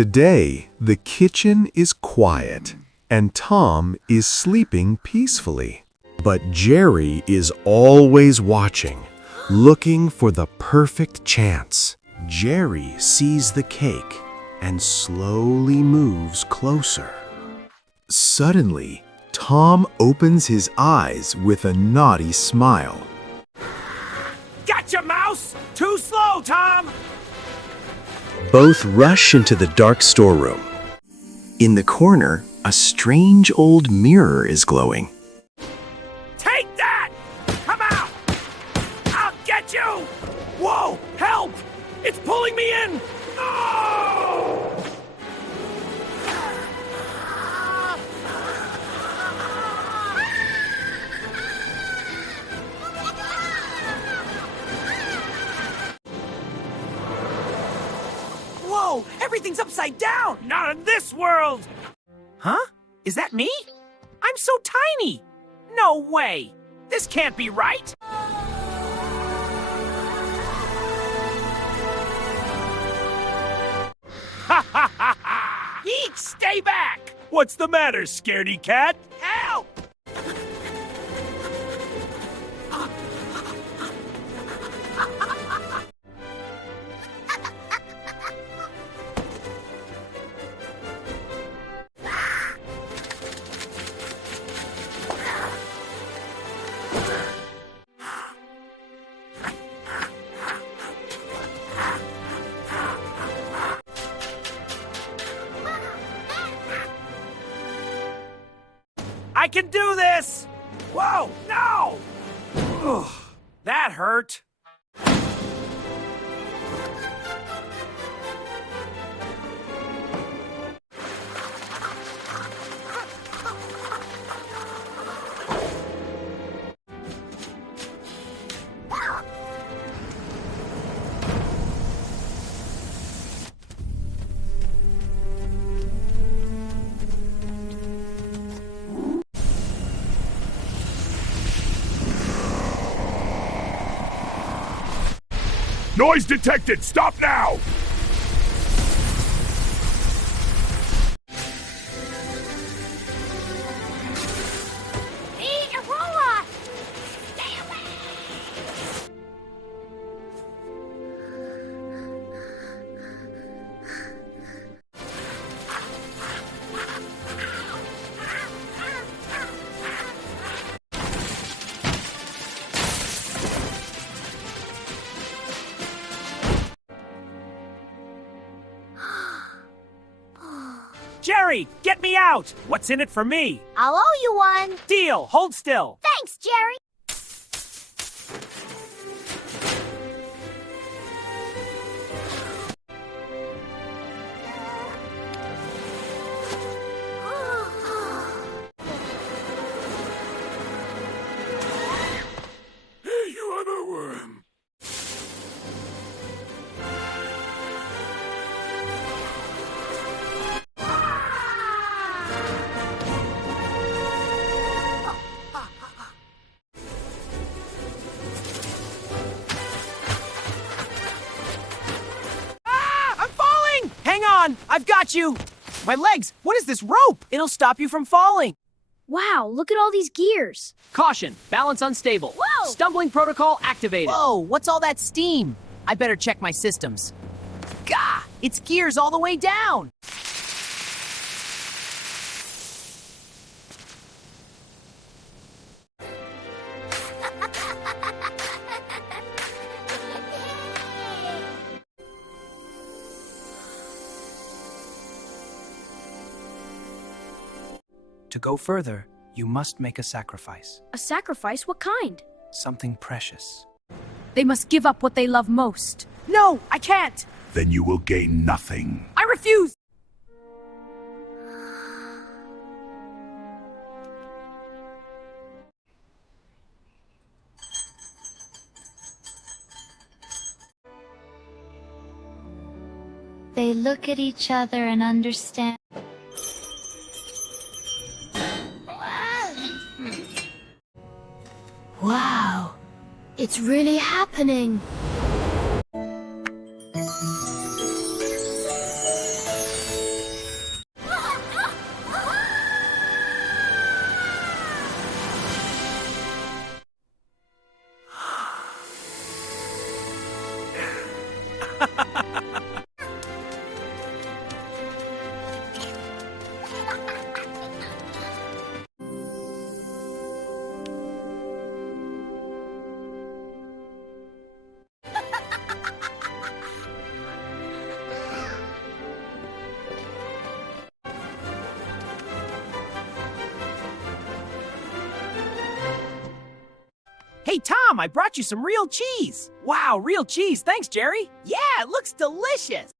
Today, the kitchen is quiet, and Tom is sleeping peacefully. But Jerry is always watching, looking for the perfect chance. Jerry sees the cake and slowly moves closer. Suddenly, Tom opens his eyes with a naughty smile. Gotcha, mouse! Too slow, Tom! Both rush into the dark storeroom. In the corner, a strange old mirror is glowing. Take that! Come out! I'll get you! Whoa! Help! It's pulling me in! No! Whoa! Everything's upside down! Not in this world! Huh? Is that me? I'm so tiny! No way! This can't be right! Ha ha ha ha! Eat! Stay back! What's the matter, scaredy cat? Help! I can do this! Whoa, no! Ugh, that hurt. Noise detected! Stop now! Hey, Aurora! Stay away! Jerry, get me out! What's in it for me? I'll owe you one. Deal, hold still. Thanks, Jerry. You other worm! I'm falling! Hang on, I've got you! My legs, what is this rope? It'll stop you from falling. Wow, look at all these gears. Caution, balance unstable. Whoa! Stumbling protocol activated. Whoa, what's all that steam? I better check my systems. Gah, it's gears all the way down. To go further, you must make a sacrifice. A sacrifice? What kind? Something precious. They must give up what they love most. No, I can't. Then you will gain nothing. I refuse. They look at each other and understand. Wow, it's really happening. Hey, Tom, I brought you some real cheese. Wow, real cheese. Thanks, Jerry. Yeah, it looks delicious.